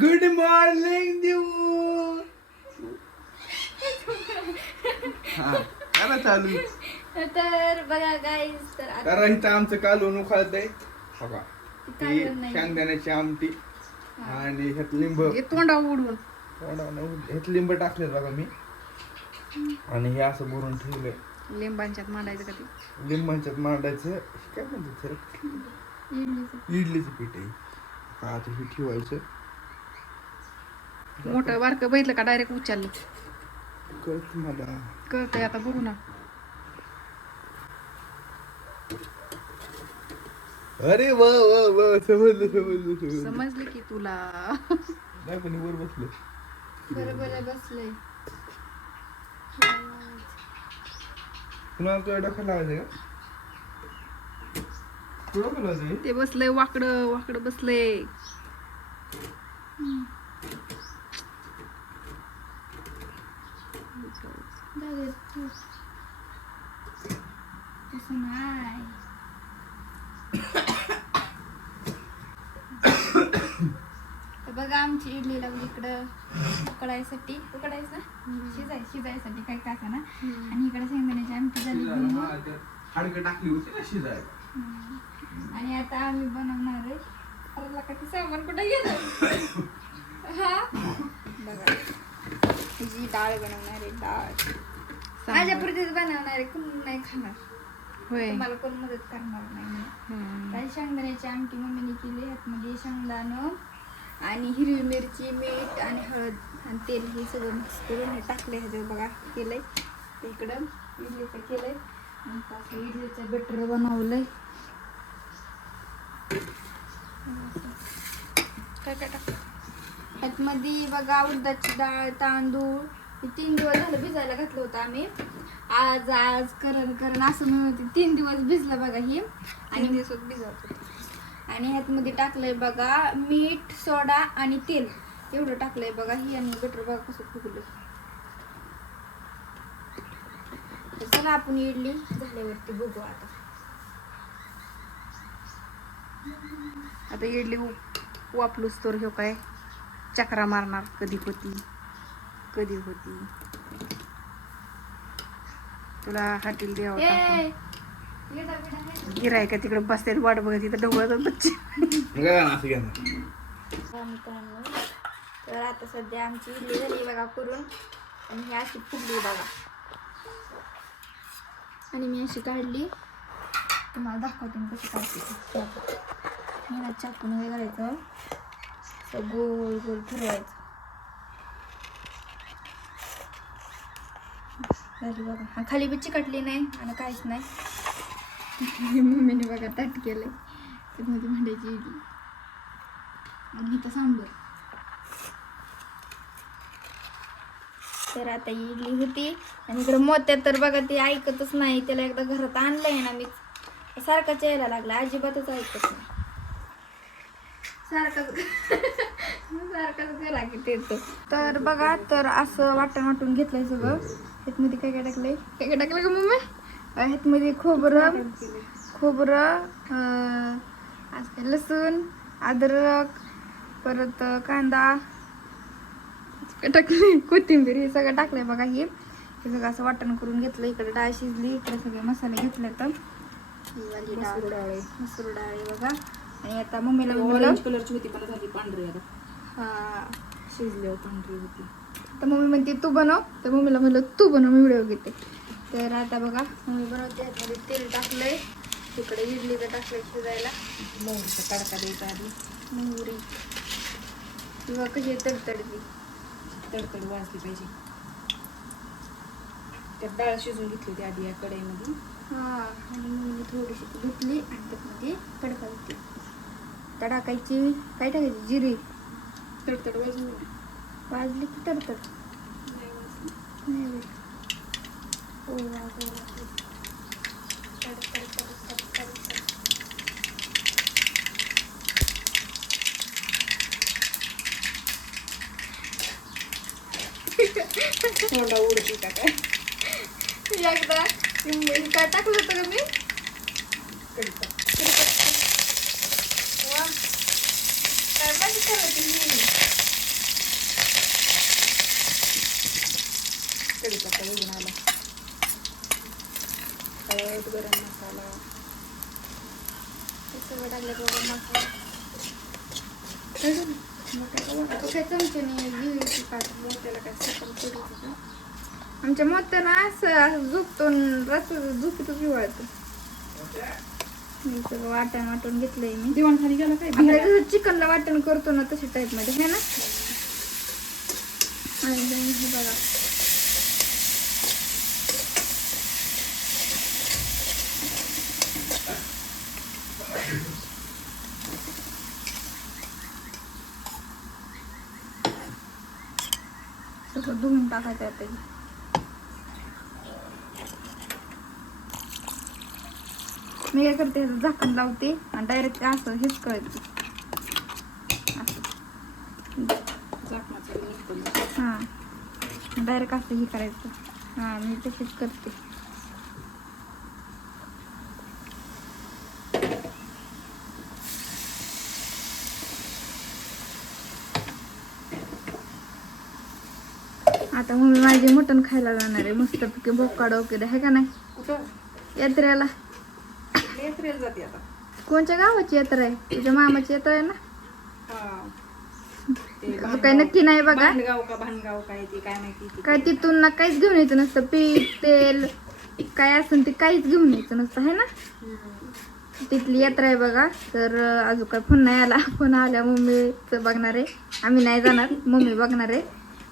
Good morning देऊ. हा करा चालू. तर बघा गाईस तर तर इथं आमचं कालवण उखाळतंय बघा. ही कालवण नाही. शेंगदाण्याची आमटी आणि ह्यात लिंब तोंडा उडून ह्यात लिंब टाकलेत बघा मी. आणि हे असं भरून ठेवलंय. लिंबांच्यात मांडायचं का ते लिंबांच्यात मांडायचं. हे काय म्हणतात सर? इडलीचं पीठ आहे. हा आता हे ठेवायचं. मोठं बारकं बघितलं का डायरेक्ट उचललं कळत मला. कळतंय आता बघू ना. अरे वा वा वा समजलं. समजलं की तुला. नाही पण वर बसलं. बरोबर बसलंय. तुम्हाला तुला डोक्यात लावायचं का? तुला डोक्यात लावायचं? ते बसलंय वाकडं वाकडं बसलंय. तसं नाही. तर बघा आमची इडली लावली इकडं उकडायसाठी. उकडायचं शिजायसाठी काय टाका ना. आणि इकडे शेंगदाण्याची आमटी झाली बनवून. हाडकं टाकली होती ना शिजायला. आणि आता आम्ही बनवणार आहे. अरे का ते सामान कुठे गेलं? हा बघा हिची डाळ बनवणार आहे. डाळ माझ्या पुरतीच बनवणार आहे. कोण नाही खाणार. होय. मला कोण मदत करणार नाही. काही शेंगदाण्याची आमटी मम्मीने केली. ह्यातमध्ये शेंगदाणं आणि हिरवी मिरची, मीठ आणि हळद आणि तेल हे सगळं मिक्स करून हे टाकलंय. ह्याच्यावर बघा केलंय. ते इकडं इडलीचं केलंय. नंतर इडलीचं बेटर बनवलंय. काय काय टाकलं ह्यातमध्ये बघा उडदाची डाळ, तांदूळ हे 3 दिवस झालं भिजायला घातलं होतं आम्ही. आज करण असं म्हणून 3 दिवस भिजलं बघा ही. आणि दिवसात भिजवत आणि ह्यातमध्ये टाकलंय बघा मीठ, सोडा आणि तेल एवढं टाकलंय बघा. ही आणि बटर बघा कसं फुगलं. तर चला आपण इडली झाल्यावरती बघू. आता इडली वापलूस तर ह्यो काय चक्रा मारणार. कधी होती तुला हाटील द्यावं टाकून. गिरायका तिकडे बसतात वाट बघत. तिथं ढवळत बच्चे. तर आता सध्या आमची इडली झाली बघा करून. आणि ही अशी फुगली बघा. आणि मी अशी काढली. तुम्हाला दाखवते मी कशी काढते. मला चाकून हे करायचं. असं गोल गोल फिरवायचं. झाली बघा. हा खाली बी चिकटली नाही आणि काहीच नाही. मम्मीने बघा ताट केलंय. त्यामध्ये भांड्याची इडली आणि इथं सांबर. तर आता इडली होती. आणि इकडं मोत्यात तर बघा ती ऐकतच नाही. त्याला एकदा घरात आणलंय ना मी सारखाच यायला लागला. अजिबातच ऐकत नाही. सारखंच करा की ते. तर बघा तर असं वाटून घेतलंय सगळं. ह्यातमध्ये काय टाकलंय का मम्मी? ह्यातमध्ये खोबरं लसूण, अद्रक, परत कांदा टाकले, कोथिंबीर हे सगळं टाकलंय बघा. हे सगळं असं वाटण करून घेतलं. इकडे डाळ शिजली. इकडे सगळे मसाले घेतले. तर मसूर डाळ आहे बघा. आणि आता मम्मीला ऑरेंज कलरची होती पण झाली पांढरी. आता हा शिजल्यावर पांढरी होती. तर मम्मी म्हणते तू बनव. तर मम्मीला म्हणलं तू बनव, मी व्हिडिओ घेते. तर आता बघा मम्मी बनवते. ह्यातमध्ये तेल टाकलंय. तिकडे इडलीचं टाकलंय शिजायला. मोहरीचा तडका द्यायचा आधी. मोहरी किंवा कशी तडतडली. तडतड वाजली पाहिजे. त्यात डाळ शिजून घेतली होती आधी या कढईमध्ये. हा आणि मम्मीने थोडीशी ती धुतली आणि त्यामध्ये तडका घेतली. त्या टाकायची काय टाकायची जिरे. तडतड वाजली की तडतड नाही. तोंडा उडती का काय? एकदा काय टाकलं होतं का मी? काय माझी करत हळद गरम मसाला हे सगळं टाकलं बघा मसाला. आता काय चमच्याने गिळायची पाठ. त्याला काय सकम करू. आमच्या मोत्यानं असं झोपतो रस झोपतच पिवायचं. मी सगळं वाटून घेतलंय मी. दिवाण खाली गेला काय आपल्या जसं चिकनला वाटण करतो ना तशी टाईप मध्ये है ना. आणि हे बघा सगळं धुवून टाकायचं आता. मी काय करते ह्याचं झाकण लावते आणि डायरेक्ट असं हेच करायचं हां डायरेक्ट असं हे करायचं. हां मी तशीच करते. आता मम्मी माझी मटण खायला जाणार आहे मस्तपैकी बोकाडं वगैरे आहे का नाही. कुठं यात्रेला. यात्रेला जाते आता. कोणत्या गावाची यात्रा आहे? तुझ्या मामाची यात्रा आहे ना. हा. असं काही नक्की नाही बघा. भांडगाव का भानगाव काय ते काय माहिती ते. काय तिथून ना काहीच घेऊन यायचं नसतं. पीठ तेल काय असेल ते काहीच घेऊन यायचं नसतं है ना. तिथली यात्रा आहे बघा. तर अजून काय फोन नाही आला. फोन आल्या मम्मीचं बघणार आहे. आम्ही नाही जाणार, मम्मी बघणार आहे.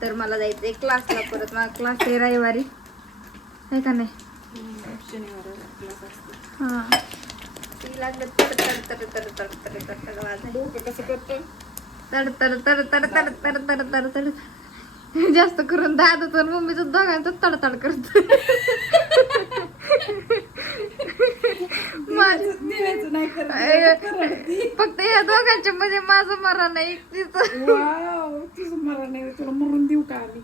तर मला जायचं आहे क्लासला. परत मला क्लास आहे रविवारी आहे का नाही. शनिवार क्लास असतो. हां ती लागलं तड तड तड तड तड तड तड तड वाजायला. डोकं कसं करतं. तड तड तड तड तड तड तड तड तड. जास्त करून दादाचं मम्मीचं दोघांचं तडतड करत. निघायचं नाही करत. फक्त या दोघांच्या मध्ये माझं मरण आहे एकटीचं. वाव, तुझं मला नाही तुला मरून देऊ का आम्ही.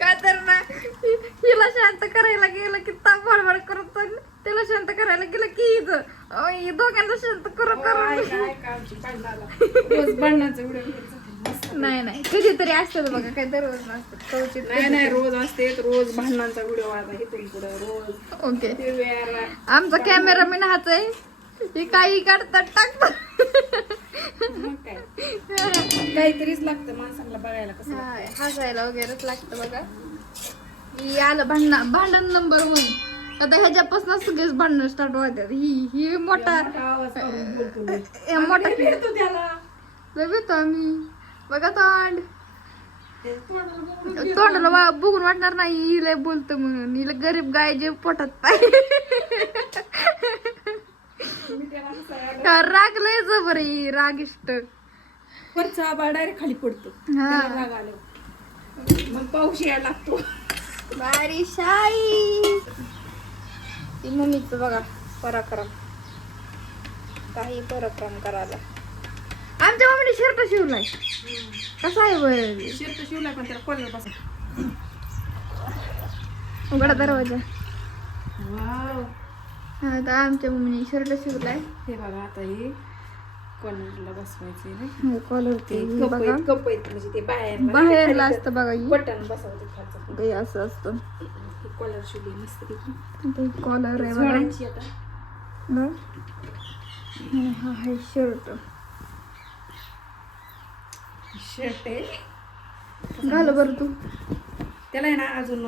काय तर ना हिला शांत करायला गेलं की ताप बडबड करत. त्याला शांत करायला गेलं की हिचं दोघांना शांत करू करू. रोज भांडणाचा व्हिडिओ नाही नाही कधीतरी असतात बघा. काय दररोज नसतात. नाही नाही रोज असते. रोज भांडणांचा व्हिडिओ आता इथून पुढे रोज. ओके ते वेळा आमचा कॅमेरामॅन हाच आहे. हे काही काढतात टाकतात. मग काय काहीतरीच लागतं माणसाला बघायला कसं लागतं. हसायला वगैरेच लागतं बघा. ही आलं भांडण नंबर 1. आता ह्याच्यापासून सगळेच भांडणं स्टार्ट होतात. ही मोठा आवाज काढून बोलतो मी. मोठा आम्ही भेटतो त्याला. भेटतो आम्ही. बघा तोंड तोंडाला तोंडाला बघून वाटणार नाही हिला बोलतो म्हणून. हिला गरीब गाय जे पोटात पाहिजे. मी त्याला हसायला राग लय जबर रागिष्ट. वरचा आभाळ डायरेक्ट खाली पडतो. हा. त्याला राग आल्यावर. मग पाऊस यायला लागतो. बारिश आई. ती मम्मीच बघा पराक्रम. काही पराक्रम करायला. आमच्या मम्मीने शर्ट शिवलाय. कसा आहे बरं. शर्ट शिवलाय पण त्याला कॉलर बसा. उघडा दरवाजा. वाव. आता आमच्या मम्मीने शर्ट शिवलाय. हे बघा आता हे कॉलरला बसवायचे ना. कॉलर ते ते बघा कप आहेत म्हणजे ते बाहेरला असतं बघा. बटन बसवते खालचं. काही असं असतं. हे कॉलर शिवली मस्त पैकी. कॉलर आहे बघा. जोडायची आता. बघ. हा आहे शर्ट. शर्ट आहे. घाल बरं तू. त्याला आहे ना अजून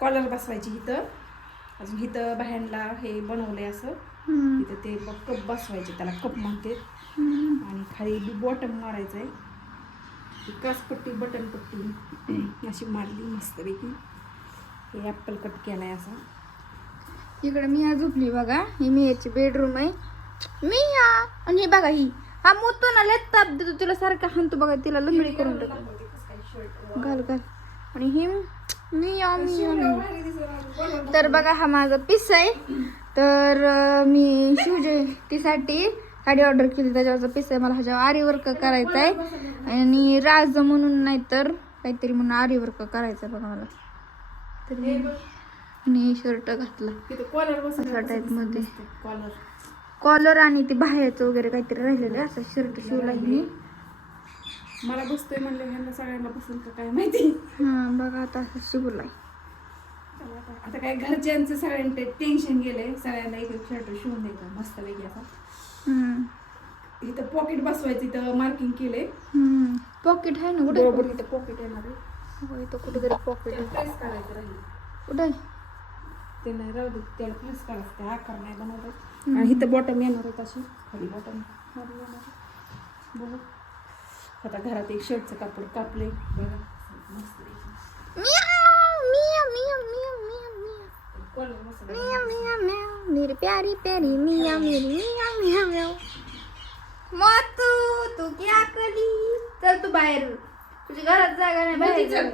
कॉलर बसवायची इथं. अजून इथं बाहेरला हे बनवलंय असं. इथं ते कप बसवायचे त्याला कप म्हणते. आणि खाली बॉटम मारायचं आहे. कासपट्टी बटन पट्टी अशी मारली मस्तपैकी. हे ॲपल कट केलाय असा. इकडे मी झोपली बघा. ही मी याची बेडरूम आहे. मी आणि हे बघा ही हा मोतो ना लय ताप देतो तिला सारखा हाणतो बघा. तिला लंगडी करून टाकतो. घाल घाल. आणि ही मी तर बघा हा माझा पिस आहे. तर मी शिवजयंतीसाठी साडी ऑर्डर केली. त्याच्यावरचा पिस आहे. मला ह्याच्यावर आरी वर्क करायचा आहे. आणि राज म्हणून नाही तर काहीतरी म्हणून आरी वर्क करायचं आहे बघा मला. तर मी शर्ट घातला असा टाईप मध्ये. कॉलर आणि ते बाहेरचं वगैरे काहीतरी राहिलेलं आहे. असं शर्ट शिवला मी. मला बसतोय म्हणलं ह्यांना सगळ्यांना बसून का काय माहिती. हा बघा आता असं शिवलाय. आता काय घरच्यांचं सगळ्यांचे टेन्शन गेलंय. सगळ्यांना एक एक शर्ट शिवून द्यायचं मस्त वेगळी असा. इथं पॉकेट बसवायचं, इथं मार्किंग केलंय. पॉकेट आहे ना कुठे? बरोबर इथं पॉकेट येणार आहे. इथं कुठेतरी पॉकेट प्रेस काढायचं राहील. कुठे? ते नाही राहू दे, त्याला प्रेस करायचं, ते आकार नाही बनवतात. आणि इथं बॉटम येणार आहेत अशी, खाली बॉटम येणार आहे. बघू आता घरात एक शर्टचं कापड कापले बघा मस्त कॉलर मस्त मेरी प्यारी प्यारी मिया मेरी मिया मिया मिया. मोतू तू क्या करी? चल तू बाहेर, तुझ्या घरात जागा नाही बाहेर.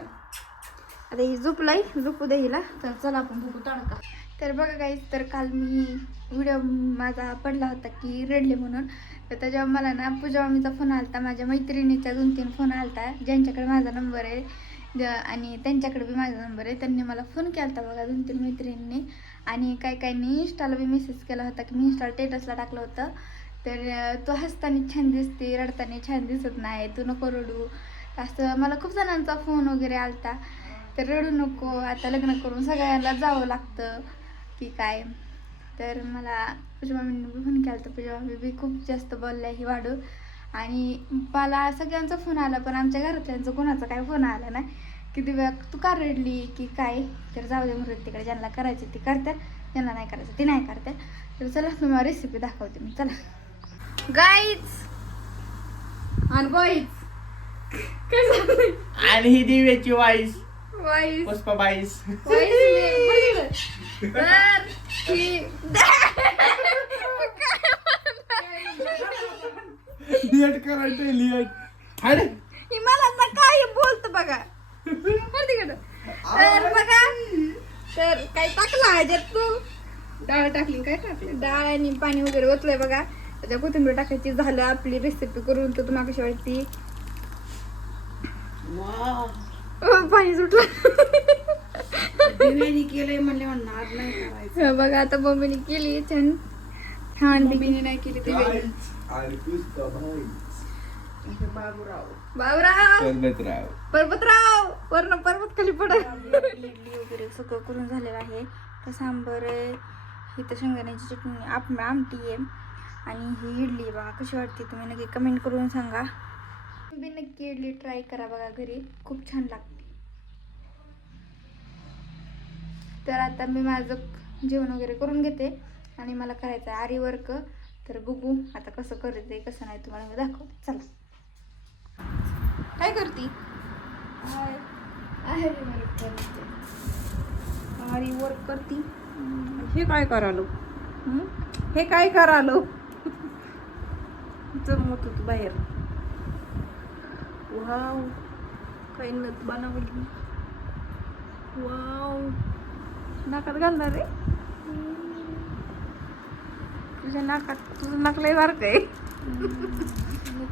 आता ही झोपलाय, झोपू दे हिला. तर चला आपण बघू तडका. तर बघा गाईस, तर काल मी व्हिडिओ माझा पडला होता की रडले म्हणून. तर त्याच्यावर मला ना पूजा मामीचा फोन आलता, माझ्या मैत्रिणीचा 2-3 फोन आलता, ज्यांच्याकडे माझा नंबर आहे आणि त्यांच्याकडे बी माझा नंबर आहे. त्यांनी मला फोन केला होता बघा 2-3 मैत्रिणींनी. आणि काही इंस्टाला बी मेसेज केला होता की मी इंस्टाला स्टेटसला टाकलं होतं. तर तू हसताना छान दिसते, रडताना छान दिसत नाही, तू नको रडू, असं मला खूप जणांचा फोन वगैरे आलता. तर रडू नको, आता लग्न करून सगळ्यांना जावं लागतं की काय. तर मला पूजा मामींनी फोन केला होता. पूजा मामी बी खूप जास्त बोलल्या ही वाढू. आणि मला सगळ्यांचा फोन आला, पण आमच्या घरातल्यांचं कोणाचा काय फोन आला नाही की दिव्या तू का रडली की काय. तर जाऊ दे म्हणत, तिकडे ज्यांना करायचे ते करतात, ज्यांना नाही करायचं ते नाही करतात. तर चला तुम्हाला रेसिपी दाखवते मी. चला गाईज आणि बॉईज, आणि ही दिव्याची वाईस वाईज पुष्पा बाईस. लिहट करायचं लिहट. अरे मला ना काय बोलत बघा. तिकडं तर बघा, तर काय टाकलं ह्याच्यात तू? डाळ टाकली, काय टाकली? डाळ आणि पाणी वगैरे ओतलंय बघा. त्याच्या कोथिंबीर टाकायची. झालं आपली रेसिपी करून. तर तुम्हाला कशी वाटती? पाणी सुटलं. दिव्यानी केलंय म्हणले म्हणून आज नाही करायचं. बघा आता मम्मीने केली छान छान. मम्मीने नाही केली ते वेगळी. आणि पुष्पा बाईस. बाबूराव पर्वतराव. पर्वतराव वरण पर्वत खाली पडत. इडली वगैरे सगळं करून झालेलं आहे. तर सांबर आहे, इथं शेंगदाण्याची चटणी, आमटी आहे आणि ही इडली आहे. बघा कशी वाटते तुम्ही नक्की कमेंट करून सांगा. तुम्ही नक्की इडली ट्राय करा बघा घरी, खूप छान लागते. तर आता मी माझं जेवण वगैरे करून घेते आणि मला करायचं आहे आरी वर्क. तर बघू आता कसं करायचं कसं नाही तुम्हाला मी दाखवते. चला. काय करती? आरी वर्क करती. हे काय करालो? हे काय करालो? जमत होत बाहेर. वाव, काही नथ बनवली. वाव, नाकात घालणार रे. तुझ्या नाकात, तुझं नाक लय बारक आहे.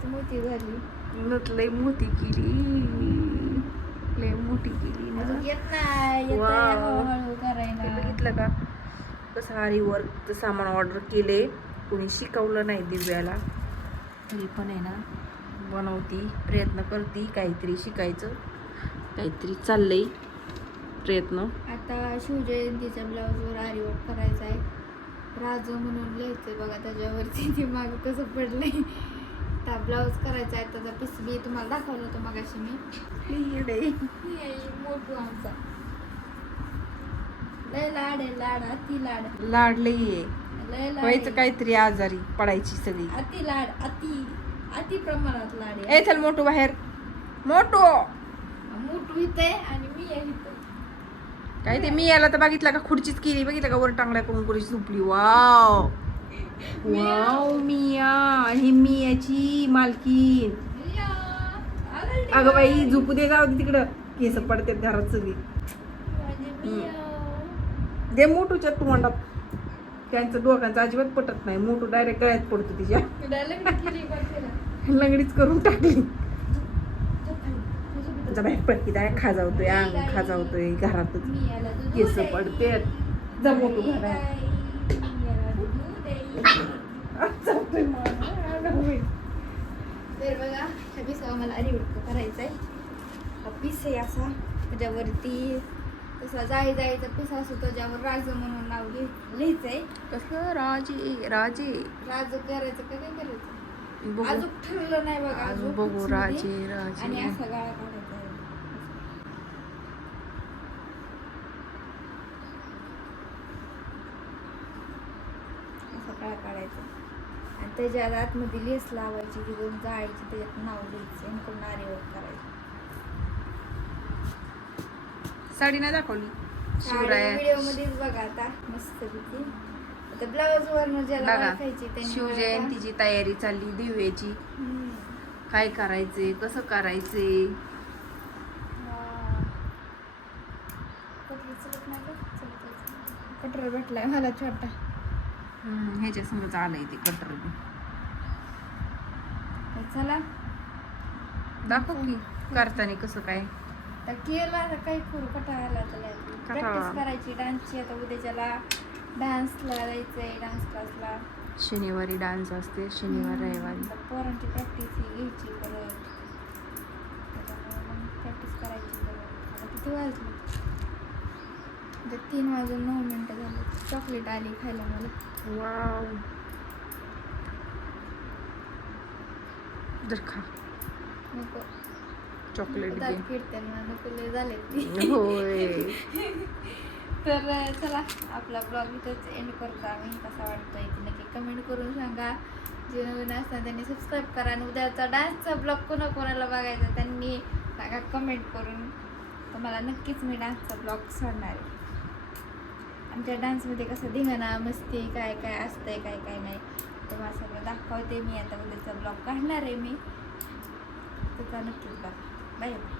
मोठी झाली. नथ लय मोठी केली, लय मोठी केली ना. येत नाही हळूहळू करायला. बघितलं का कसं आरी वर्कचं सामान ऑर्डर केले, कोणी शिकवलं नाही दिव्याला. तरी पण आहे ना बनवती, प्रयत्न करती, काहीतरी शिकायचं, काहीतरी चाललंय प्रयत्न. आता शिवजयंतीच्या ब्लाऊजवर आरी वर्क करायचा आहे. राजू म्हणून लिहायचंय बघा त्याच्यावरती. ते मागं कसं पडलंय. त्या ब्लाऊज करायचा आहे. त्याचा पीस बी तुम्हाला दाखवलं होतं मगाशी मी. मोठू आमचा लय लाड आहे, लाड अति लाड. लाड लई आहे, लय लाड व्हायचं आहे. काहीतरी आजारी पडायची सगळी. अति लाड, अति प्रमाणात लाड आहे. ए चल मोठू बाहेर. मोठू मोठू इथे आणि मी आहे इथं. काय ते मी याला तर बघितलं का खुर्चीच केली, बघितलं का वर टांगल्या करून खुर्ची झोपली. वाव वाव मिया, ही मियाची मालकीन. अगं बाई झोपू दे, जाऊ दे तिकडं, केस पडतात घरात सगळी. दे मोठूच्या तोंडात. त्यांचं डोक्यांचं अजिबात पटत नाही. मोठू डायरेक्ट गळ्यात पडतो तिच्या. लंगडीच करून टाकली. तुझा बाहेर पडकी दाय खाजावतोय, अंग खाजावतोय घरातच, केस पडते. जा मोठू घरात. तर बघा हा पीस मला आरी वर्क करायचा आहे. हा पीस आहे असा, त्याच्यावरती तसा जाळीचा पिसा असतो त्याच्यावर राज म्हणून नाव लिहायचंय. कसं राजे राजे राज करायचं का काय करायचं बघू अजून ठरलं नाही बघा अजून बघू fix मध्ये. राजे आणि राजे असा गाळा काढायचा आहे. असा गाळा काढायचा आणि त्याच्या आतमध्ये लेस लावायची तिथून जाळायची त्याच्यात नाव लिहायचं आणि कोण नारीवर करायचं. साडी नाही दाखवली शिवराया व्हिडिओ मध्येच बघा आता मस्त पैकी. आता ब्लाऊज वर ज्याला बघा ओळखायची त्यांनी शिवजयंतीची तयारी चालली दिव्याची हम्म. काय करायचे कसं करायचे कटर भेटलाय मला छोटा. ह्याच्या समोर आलंय ते कटर तर चला दाखव की करताना कसं काय तर केला आता काही करू कटाळा त्याला कटाळा. प्रॅक्टिस करायची डान्सची. आता उद्याच्याला डान्सला जायचंय डान्स क्लासला. शनिवारी डान्स असते शनिवार रविवारी पोरांची प्रॅक्टिस घ्यायची परत त्याच्यामुळे मग प्रॅक्टिस करायची परत. आता किती वाजले आता 3:09 झाले. चॉकलेट आली खायला मला. वाव जर खा नको चॉकलेट दात घे किडते मला नको लय झाले ती. होय तर चला आपला ब्लॉग इथंच एंड करतो आम्ही. कसा वाटतोय ते नक्की कमेंट करून सांगा. जे नवीन असतात त्यांनी सबस्क्राईब करा आणि उद्याचा डान्सचा ब्लॉग कोणाला बघायचा त्यांनी सांगा कमेंट करून. तुम्हाला नक्कीच मी डान्सचा ब्लॉग सोडणार आहे. आमच्या डान्समध्ये कसं धिंगाणा मस्ती काय काय असतंय काय काय नाही तुम्हाला सगळं दाखवते मी. आता उद्याचा ब्लॉग काढणार आहे मी त्याचा नक्कीच बघा. Bye bye.